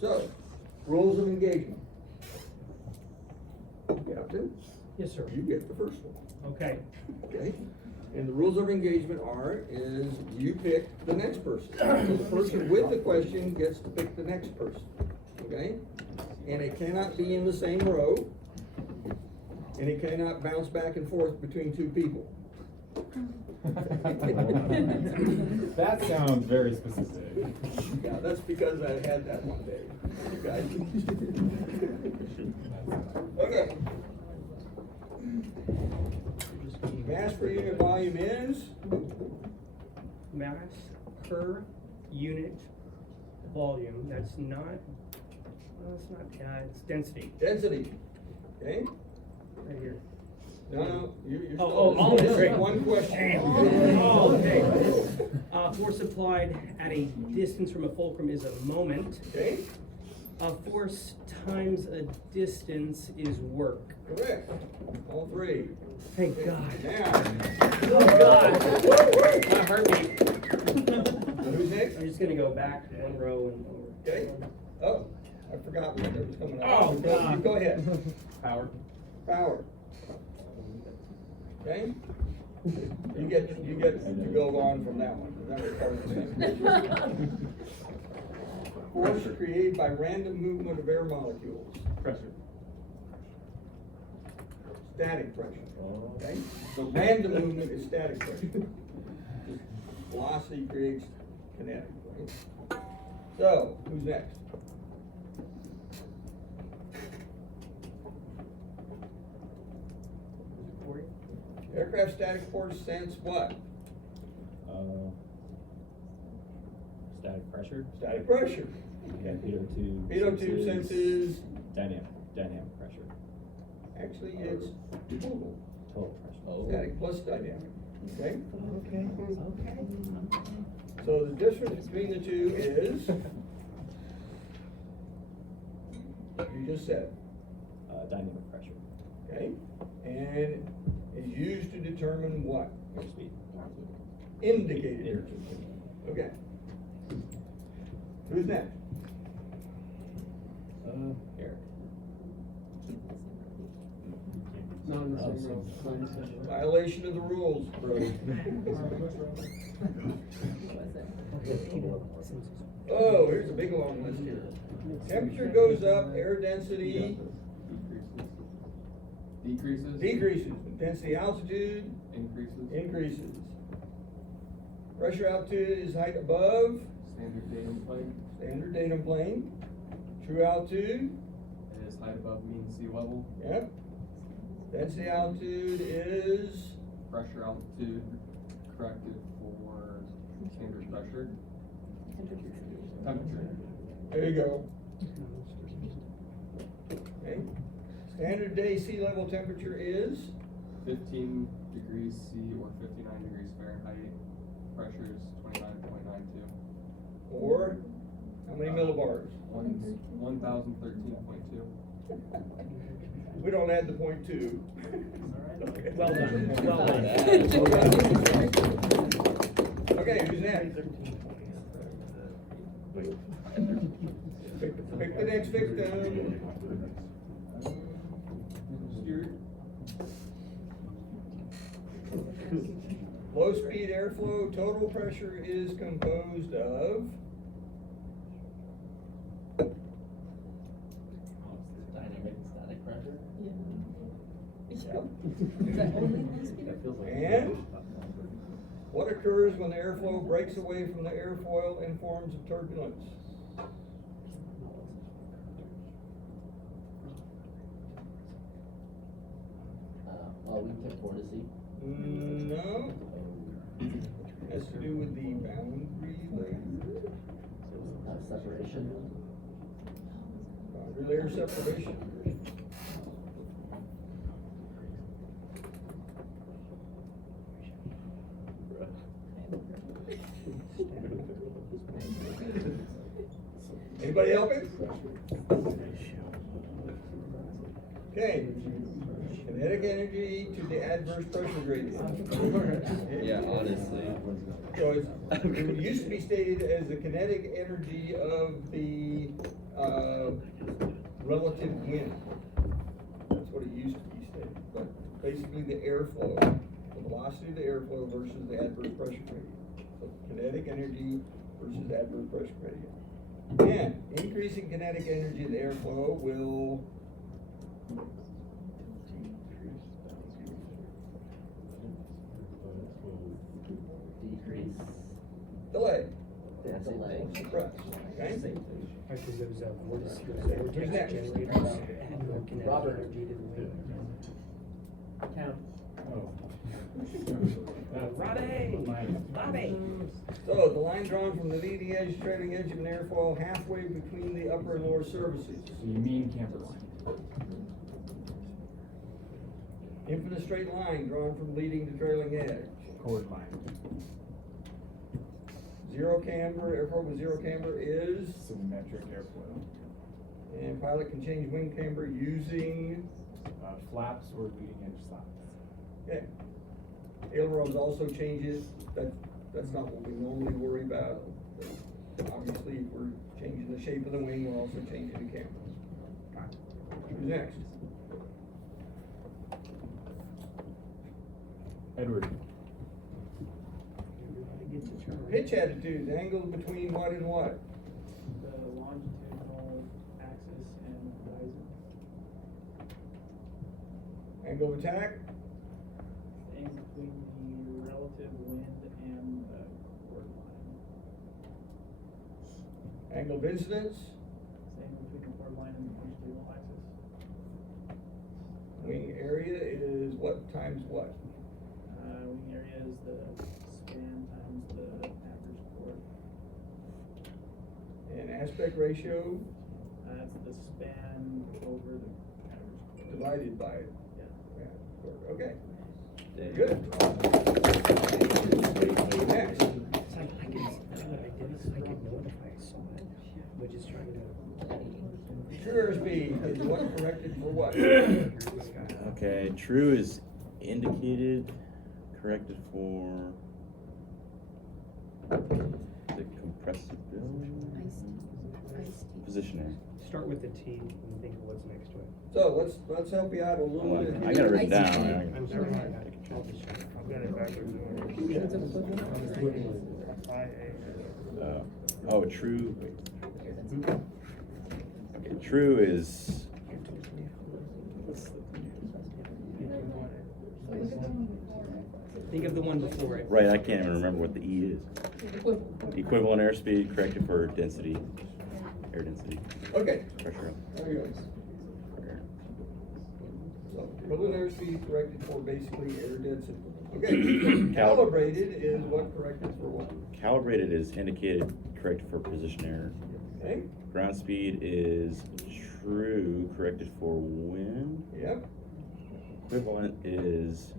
So, rules of engagement. Captain, Yes, sir. you get the first one, Okay. okay? And the rules of engagement is you pick the next person. So the person with the question gets to pick the next person, okay? And it cannot be in the same row. And it cannot bounce back and forth between two people. That sounds very specific. Yeah, that's because I had that one day, okay? Okay. Mass per unit volume is? Mass per unit volume, that's not, it's density, Density, okay? right here. No, you're still. Oh, this is great. one question. Oh, okay. Force applied at a distance from a fulcrum is a moment. Okay, Force times a distance is work. correct, all three. Thank God. Now, Oh, God. My heartbeat. who's next? I'm just gonna go back one row and over. Okay, oh, I forgot what that was coming up. Oh, You God. go ahead. Power. Power. Okay? You get to go on from that one. That was part of the same. Force created by random movement of air molecules. Pressure. Static pressure. Okay? So random movement is static pressure. Velocity creates kinetic, right? So, who's next? Aircraft static force sense what? Static pressure. Static pressure. We got pitot tube. Pitot tube senses, Dynamic pressure. actually it's total. Total pressure. Static plus dynamic, okay? Okay. So the difference between the two is, you just said, Dynamic pressure. okay? And is used to determine what? Airspeed. Indicated airspeed. Okay. Who's next? Eric. Not in the same row. Not in the same row. Violation of the rules, Brody. Oh, here's a big long list here. Temperature goes up, air density Decreases. decreases, intensity altitude Increases. increases. Pressure altitude is height above Standard datum plane standard datum plane. True altitude, is height above mean sea level. yep. Density altitude is, Pressure altitude corrected for standard pressure. Temperature. there you go. Okay. Standard day sea level temperature is, 15 degrees C or 59 degrees Fahrenheit. Pressure is 29.92. or, how many millibars? 1013.2. We don't add the .2. Okay. Well done, well done. Okay, who's next? Pick the next victim. Stuart. Low speed airflow, total pressure is composed of, Dynamic static pressure. and what occurs when the airflow breaks away from the airfoil in forms of turbulence? We took vorticity. No. Has to do with the boundary layer. Separation. Boundary layer separation. Anybody helping? Okay. Kinetic energy to the adverse pressure gradient. Yeah, honestly. So it used to be stated as the kinetic energy of the relative wind. That's what it used to be stated, but basically the airflow, the velocity of the airflow versus the adverse pressure gradient. So kinetic energy versus adverse pressure gradient. And increasing kinetic energy of the airflow will Decrease. delay, Delay. suppress, okay? Because those vortices, Who's next? generators add more kinetic Robert. energy to the wind. Count. Oh. Robbie! So the line drawn from the leading edge, trailing edge of an airfoil halfway between the upper and lower surfaces. So you mean camber line? Infinite straight line drawn from leading to trailing edge. Chord line. Zero camber, airfoil with zero camber is, Symmetric airflow. and pilot can change wing camber using, Flaps or leading edge slides. yeah. Ailerons also changes, that's not what we normally worry about. Obviously, if we're changing the shape of the wing, we're also changing the camber. Who's next? Edward. Pitch attitude, the angle between what and what? The longitudinal axis and horizon. Angle of attack, The angle between the relative wind and the chord line. angle of incidence, The angle between the chord line and the longitudinal axis. wing area is what times what? Wing area is the span times the average chord. And aspect ratio That's the span over the average chord. divided by, Yeah. okay, Dang. good. Next, It's like I could know it if I saw it, but just trying to. true airspeed is what corrected for what? Okay, true is indicated, corrected for the compressibility, positioning. Start with the T and think of what's next to it. So let's help you out a little bit. I got it written down. I'm sorry, I've got it backwards. Oh, true. Okay, true is, Think of the one before it. right, I can't even remember what the E is. Equivalent airspeed corrected for density, air density, Okay, pressure. there you go. So equivalent airspeed corrected for basically air density. Okay, so calibrated is what corrected for what? Calibrated is indicated, corrected for position error. Okay, Ground speed is true, corrected for wind. yep, Equivalent is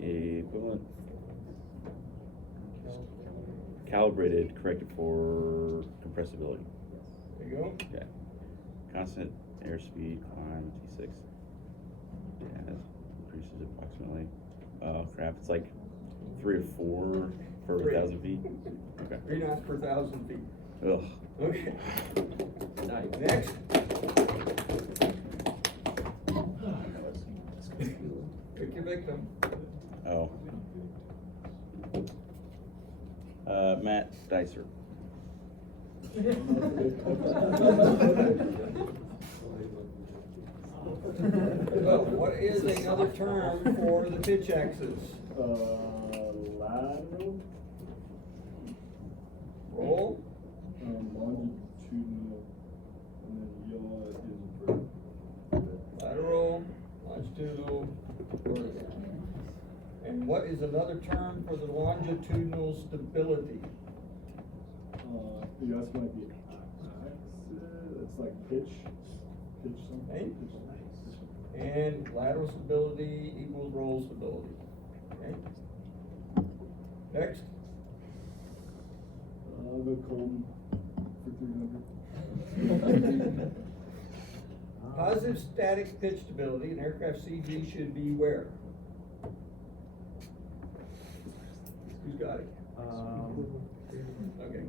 equivalent calibrated, corrected for compressibility. there you go. Okay. Constant airspeed climb T6. Yeah, that increases approximately. Oh crap! It's like 3 or 4 for 1,000 feet. Okay. 3 knots per 1,000 feet. Ugh. Okay, Nice. next. Pick your victim. Oh. Matt Dicer. So, what is another term for the pitch axis? Lateral, Roll, longitudinal, and then yaw is vertical. lateral, longitudinal, vertical. And what is another term for the longitudinal stability? You guys might be axis, it's like pitch something. Okay. Pitch. And lateral stability equals roll stability. Okay? Next, The Colton for 300. positive static pitch stability, an aircraft CG should be where? Who's got it? Okay.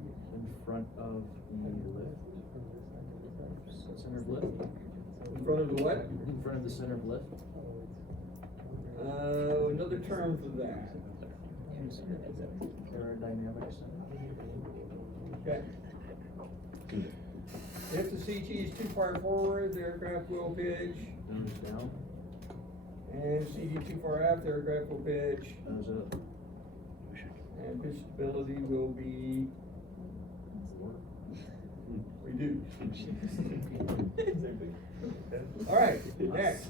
front of the lift. Center of lift. In front of the what? In front of the center of lift. Another term for that. Aerodynamics. Okay. If the CG is too far forward, the aircraft will pitch, Nose down, and CG too far aft, the aircraft will pitch, nose up. and pitch stability will be reduced. All right, next.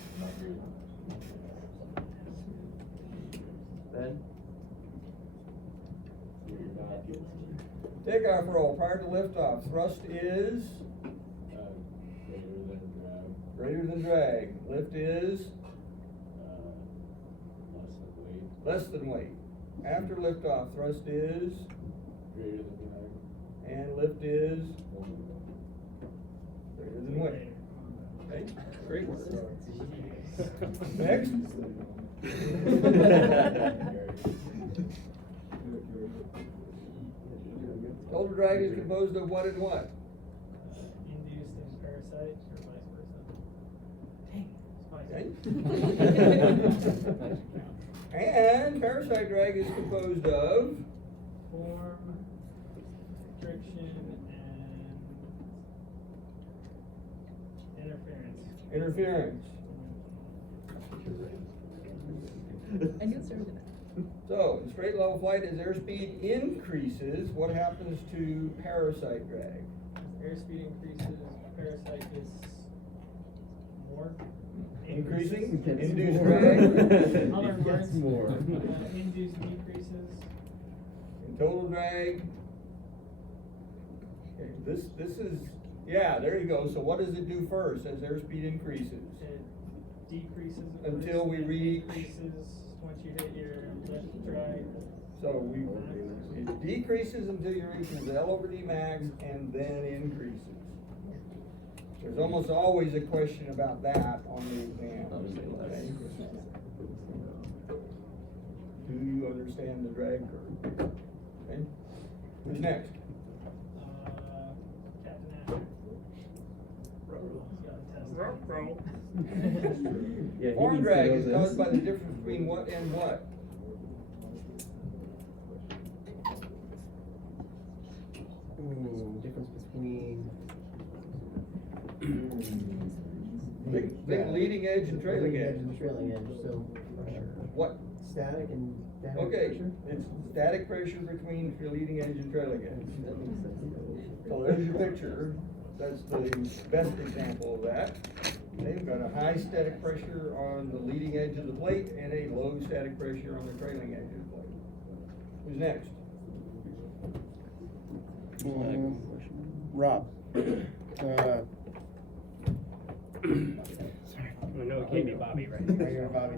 Bed. Takeoff roll prior to liftoff. Thrust is greater than drag. Lift is less than weight. After liftoff, thrust is Greater than drag. and lift is greater than weight. Okay, great work. Next. Total drag is composed of what and what? Induced and parasite, or vice versa. Okay. And parasite drag is composed of Form, friction, and interference. interference. I knew it started with that. So, in straight level flight, as airspeed increases, what happens to parasite drag? Airspeed increases, parasite is more. Increasing? Increases. Induced drag? Other It gets words, more. Induced decreases. And total drag? Okay, this is, yeah, there you go. So what does it do first as airspeed increases? It decreases. at Until first, we and reach- Decreases once you hit your lift drag. So it decreases until you reach the L over D max and then increases. There's almost always a question about that on the exam. Okay? Do you understand the drag curve? Okay? Who's next? Captain Asher. He's got a test. Yeah, he Form needs to drag know is this. caused by the difference between what and what? Difference between. Think leading edge and trailing edge. And trailing edge, so pressure. What? Static and dynamic Okay, pressure? it's static pressure between your leading edge and trailing edge. That makes sense. So there's your picture. That's the best example of that. They've got a high static pressure on the leading edge of the plate and a low static pressure on the trailing edge of the plate. Who's next? Rob. I know it can't be Bobby, right? Right here, Bobby.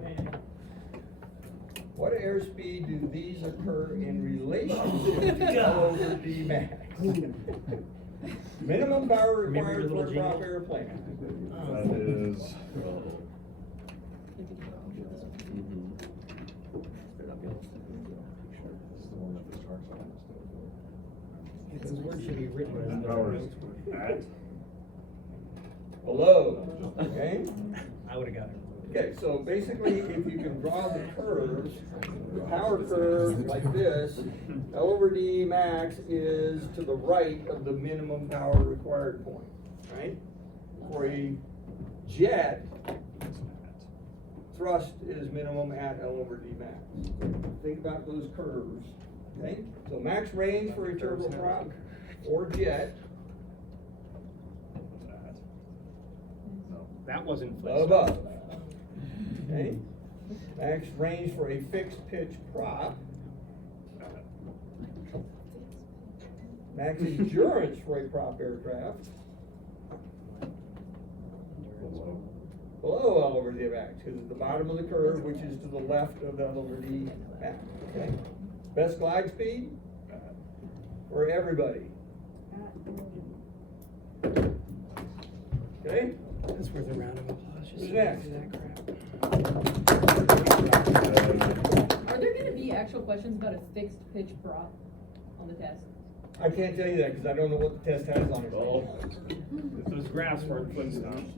What airspeed do these occur in relationship to L over D max? Minimum power Remember your required for a little prop jingle? airplane. That is, This word should be written as powers at, Below, okay? I would've got it. Okay, so basically, if you can draw the curves, the power curve like this, L over D max is to the right of the minimum power required point, right? For a jet, thrust is minimum at L over D max. Think about those curves, okay? So max range for a turboprop or jet, That wasn't. above. Okay? Max range for a fixed pitch prop. Max endurance for a prop aircraft. Below L over D max, because it's the bottom of the curve, which is to the left of L over D max. Okay? Best glide speed for everybody. Okay? That's worth a round of applause. Just Who's for next? that crap. Are there gonna be actual questions about a fixed pitch prop on the test? I can't tell you that, cause I don't know what the test has on it. If those graphs weren't Flintstones.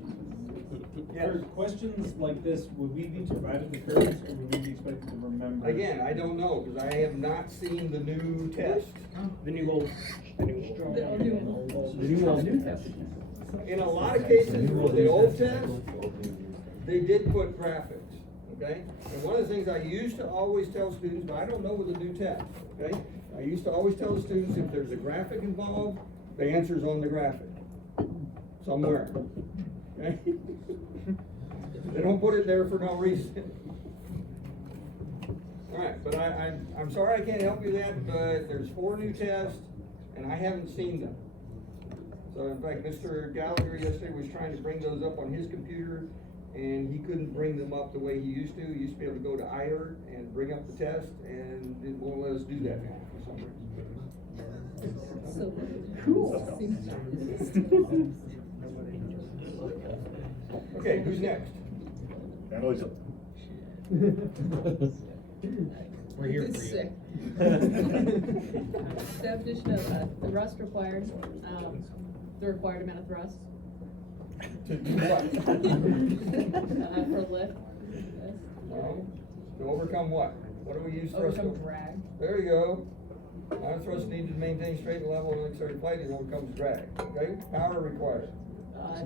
Yes. For questions like this, would we be provided the curves or would we be expected to remember? Again, I don't know, cause I have not seen the new test. The new old, the new old. The new old new test. In a lot of cases, for the old test, they did put graphics, okay? And one of the things I used to always tell students, but I don't know with the new test, okay? I used to always tell the students, if there's a graphic involved, the answer's on the graphic, somewhere, okay? They don't put it there for no reason. All right, but I'm sorry I can't help you with that, but there's 4 new tests, and I haven't seen them. So in fact, Mr. Gallagher yesterday was trying to bring those up on his computer, and he couldn't bring them up the way he used to. He used to be able to go to IELTS and bring up the test, and it won't let us do that now for some reason. So cool. Okay, who's next? We're here for you. Sick. Definition of thrust required, the required amount of thrust. To do what? For lift. To overcome what? What do we use thrust Overcome for? drag. There you go. Amount of thrust needed to maintain straight and level and exerted flight is overcomes drag, okay? Power required.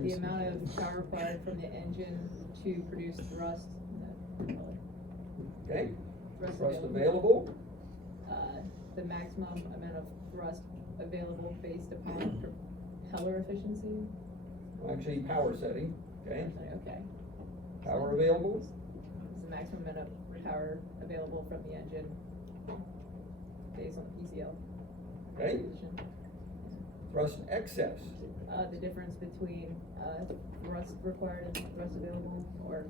The amount of power required from the engine to produce thrust. Okay? Thrust Thrust available. available. The maximum amount of thrust available based upon propeller efficiency. Actually, power setting, okay? Okay. Power available. Is the maximum amount of power available from the engine based on the PCL. Okay? position. Thrust excess. The difference between, thrust required and thrust available, or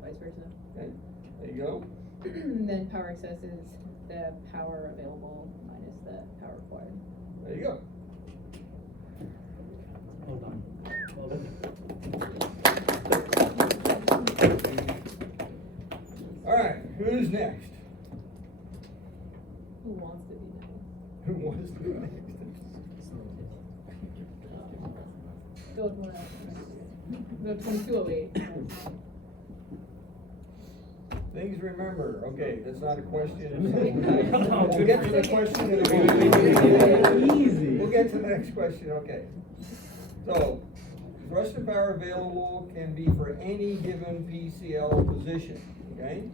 vice versa. Okay, there you go. And then power excess is the power available minus the power required. There you go. Hold on. Hold on. All right, who's next? Who wants to be next? Who wants to be next? Go with one else. Go 2208. Things to remember, okay, that's not a question. Come on, We'll get to the question in a minute. Easy. We'll get to the next question, okay. So, thrust and power available can be for any given PCL position, okay?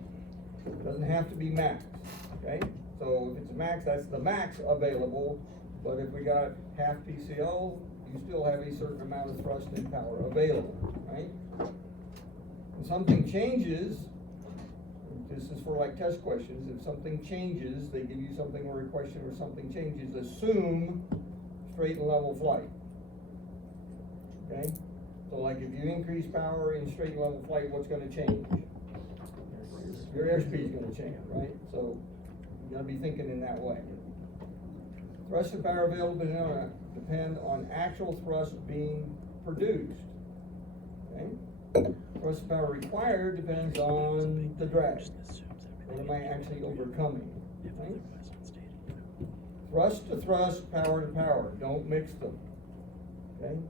Doesn't have to be max, okay? So if it's a max, that's the max available, but if we got half PCL, you still have a certain amount of thrust and power available, right? When something changes, this is for like test questions, if something changes, they give you something where a question or something changes, assume straight and level flight. Okay? So like if you increase power in straight and level flight, what's gonna change? Your airspeed is gonna change, right? So you gotta be thinking in that way. Thrust and power available depend on actual thrust being produced. Okay? Thrust and power required depends on the drag. What am I actually overcoming? Right? Thrust to thrust, power to power. Don't mix them. Okay?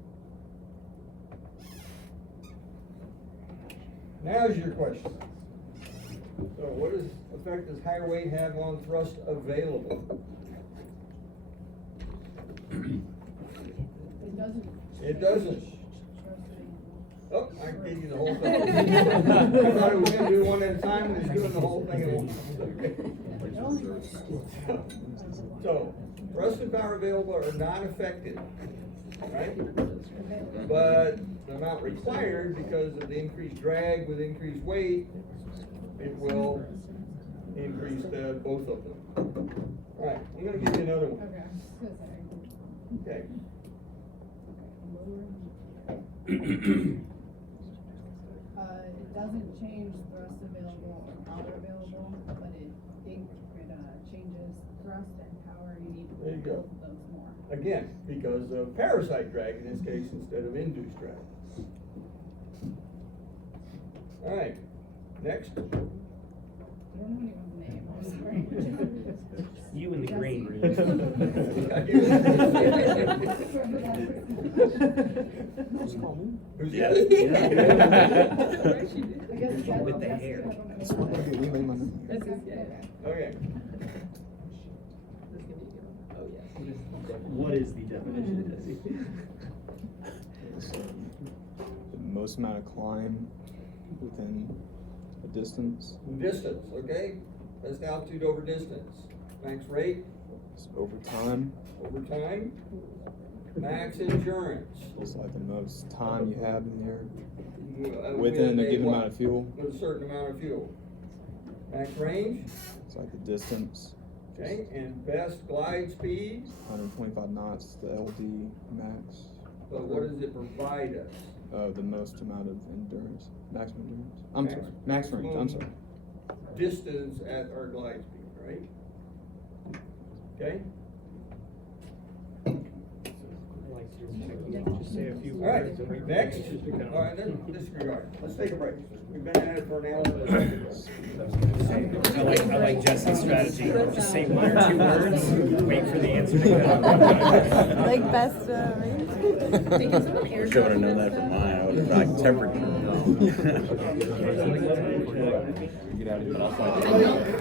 Now's your question. So what effect does higher weight have on thrust available? It doesn't. It doesn't. Oh, I gave you the whole thing. I thought it was gonna do one at a time, and it's doing the whole thing at once. So, thrust and power available are not affected, right? But the amount required, because of the increased drag with increased weight, it will increase both of them. All right, I'm gonna give you another one. Okay. It doesn't change thrust available or power available, but it changes thrust and power. You need There you go. both of those more. Again, because of parasite drag in this case instead of induced drag. All right, next. I don't know anyone's name. sorry. You and the green. Who's Yeah. that? I guess that's With the just hair. have them- This one would be leaving my number. This is, yeah, yeah. Okay. This is gonna be a good one. Oh, yes. What is the definition, Jesse? The most amount of climb within a distance, Distance, okay? That's the altitude over distance. Max rate, so over time, over time. Max endurance. it's like the most time you have in there With within a given what? amount of fuel. With a certain amount of fuel. Max range, It's like the distance, okay, and best glide speed, 125 knots, the LD max. but what does it provide us? The most amount of endurance, maximum endurance. I'm Max- sorry, max range, I'm sorry. Distance at our glide speed, right? Okay? Just say a few All right, words. and we- next, all right, then disregard. Let's take a break. We've been at it for an hour. I like Jesse's strategy. Just say one or two words, wait for the answer to come. Like best, Wish I would've known that from mine, I would've like tempered. Get out of here.